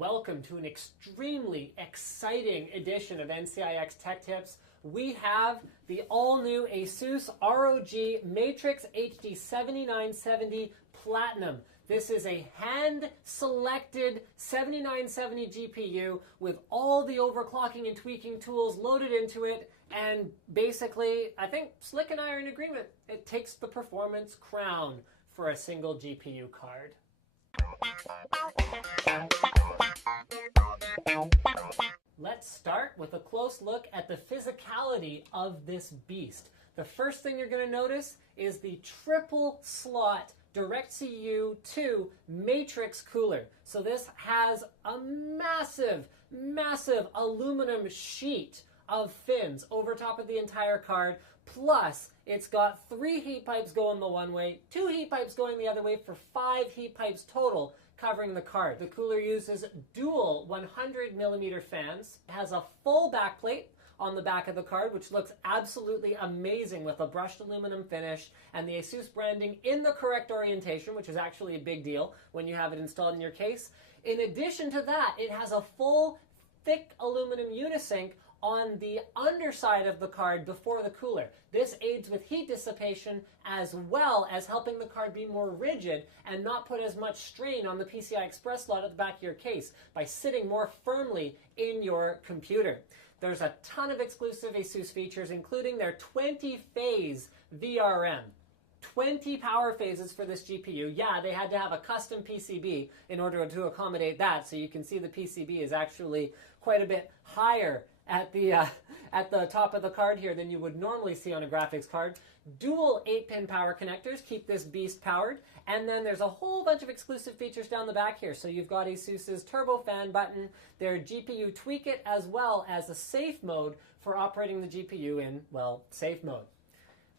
welcome to an extremely exciting edition of NCIX Tech Tips. We have the all-new ASUS ROG Matrix HD 7970 Platinum. This is a hand-selected 7970 GPU with all the overclocking and tweaking tools loaded into it, and basically, I think Slick and I are in agreement. It takes the performance crown for a single GPU card. Let's start with a close look at the physicality of this beast. The first thing you're going to notice is the triple slot DirectCU 2 Matrix cooler. So this has a massive aluminum sheet of fins over top of the entire card. Plus, it's got 3 heat pipes going the one way, 2 heat pipes going the other way for 5 heat pipes total covering the card. The cooler uses dual 100mm fans. It has a full backplate on the back of the card, which looks absolutely amazing with a brushed aluminum finish and the ASUS branding in the correct orientation, which is actually a big deal when you have it installed in your case. In addition to that, it has a full thick aluminum unisync on the underside of the card before the cooler. This aids with heat dissipation as well as helping the card be more rigid and not put as much strain on the PCI Express slot at the back of your case by sitting more firmly in your computer. There's a ton of exclusive ASUS features, including their 20-phase VRM. 20 power phases for this GPU. Yeah, they had to have a custom PCB in order to accommodate that, so you can see the PCB is actually quite a bit higher at the top of the card here than you would normally see on a graphics card. Dual 8-pin power connectors keep this beast powered, and then there's a whole bunch of exclusive features down the back here. So you've got ASUS's turbo fan button, their GPU tweak it, as well as a safe mode for operating the GPU in, well, safe mode.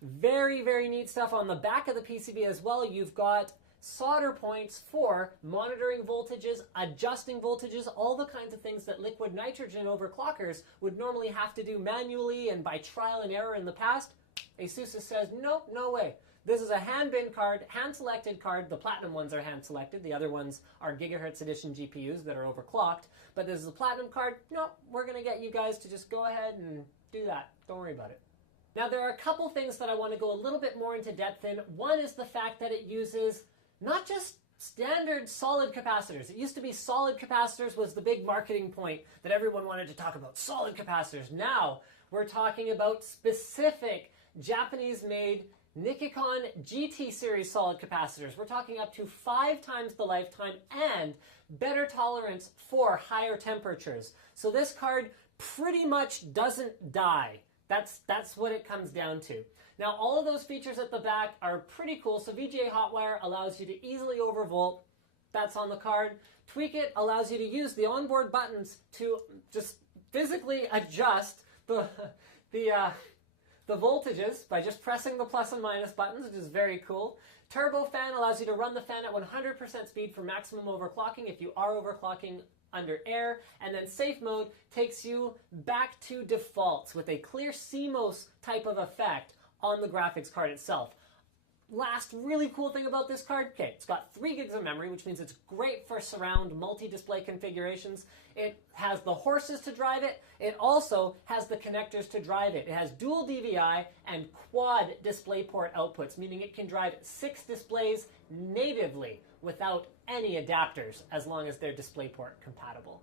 Very neat stuff on the back of the PCB as well. You've got solder points for monitoring voltages, adjusting voltages, all the kinds of things that liquid nitrogen overclockers would normally have to do manually and by trial and error in the past. ASUS says, nope, no way. This is a hand-bin card, hand-selected card. The Platinum ones are hand-selected. The other ones are Gigahertz Edition GPUs that are overclocked. But this is a Platinum card. Nope, we're going to get you guys to just go ahead and do that. Don't worry about it. Now, there are a couple things that I want to go a little bit more into depth in. One is the fact that it uses not just standard solid capacitors. It used to be solid capacitors was the big marketing point that everyone wanted to talk about, solid capacitors. Now we're talking about specific Japanese-made Nikon GT series solid capacitors. We're talking up to 5 times the lifetime and better tolerance for higher temperatures. So this card pretty much doesn't die. That's what it comes down to. Now, all of those features at the back are pretty cool. So VGA Hotwire allows you to easily overvolt. That's on the card. Tweak It allows you to use the onboard buttons to just physically adjust the voltages by just pressing the plus and minus buttons, which is very cool. Turbo Fan allows you to run the fan at 100% speed for maximum overclocking if you are overclocking under air, and then safe mode takes you back to defaults with a clear CMOS type of effect on the graphics card itself. Last really cool thing about this card, okay, it's got 3 gigs of memory, which means it's great for surround multi-display configurations. It has the horses to drive it. It also has the connectors to drive it. It has dual DVI and quad DisplayPort outputs, meaning it can drive 6 displays natively without any adapters as long as they're DisplayPort compatible.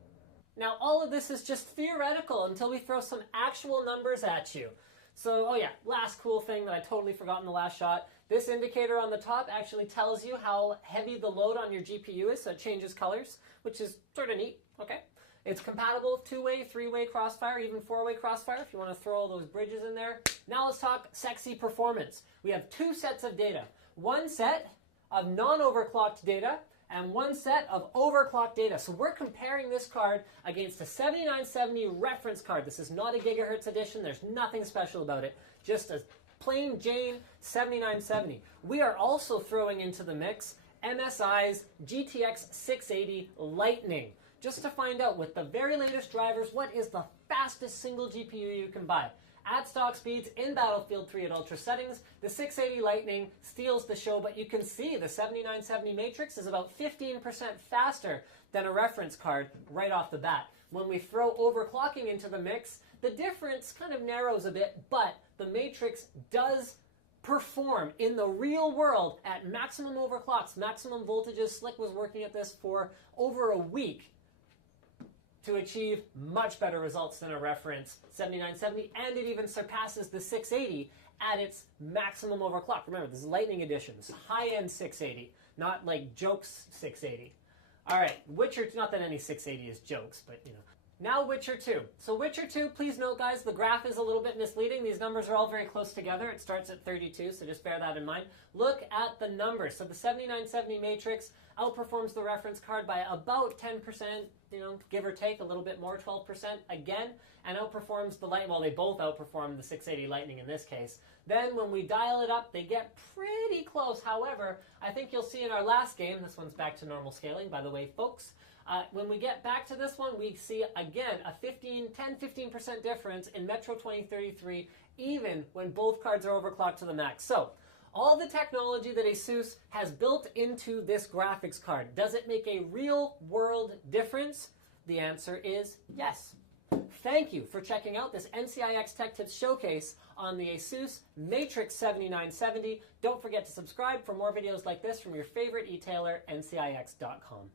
Now, all of this is just theoretical until we throw some actual numbers at you. So, oh yeah, last cool thing that I totally forgot in the last shot. This indicator on the top actually tells you how heavy the load on your GPU is, so it changes colors, which is sort of neat, okay? It's compatible with 2-way, 3-way crossfire, even 4-way crossfire if you want to throw all those bridges in there. Now let's talk sexy performance. We have 2 sets of data. One set of non-overclocked data and one set of overclocked data. So we're comparing this card against a 7970 reference card. This is not a Gigahertz edition. There's nothing special about it. Just a plain Jane 7970. We are also throwing into the mix MSI's GTX 680 Lightning, just to find out with the very latest drivers what is the fastest single GPU you can buy. At stock speeds in Battlefield 3 at ultra settings, the 680 Lightning steals the show, but you can see the 7970 Matrix is about 15% faster than a reference card right off the bat. When we throw overclocking into the mix, the difference kind of narrows a bit, but the Matrix does perform in the real world at maximum overclocks, maximum voltages. Slick was working at this for over a week to achieve much better results than a reference 7970, and it even surpasses the 680 at its maximum overclock. Remember, this is Lightning Edition. This is high-end 680, not like Jokes 680. All right, Witcher, not that any 680 is Jokes, but you know. Now Witcher 2. So Witcher 2, please note, guys, the graph is a little bit misleading. These numbers are all very close together. It starts at 32, so just bear that in mind. Look at the numbers. So the 7970 Matrix outperforms the reference card by about 10%, you know, give or take, a little bit more, 12% again, and outperforms the Lightning. Well, they both outperform the 680 Lightning in this case. Then when we dial it up, they get pretty close. However, I think you'll see in our last game, this one's back to normal scaling, by the way, folks. When we get back to this one, we see, again, a 10-15% difference in Metro 2033, even when both cards are overclocked to the max. So, all the technology that ASUS has built into this graphics card, does it make a real-world difference? The answer is yes. Thank you for checking out this NCIX Tech Tips showcase on the ASUS Matrix 7970. Don't forget to subscribe for more videos like this from your favorite e-tailer, NCIX.com.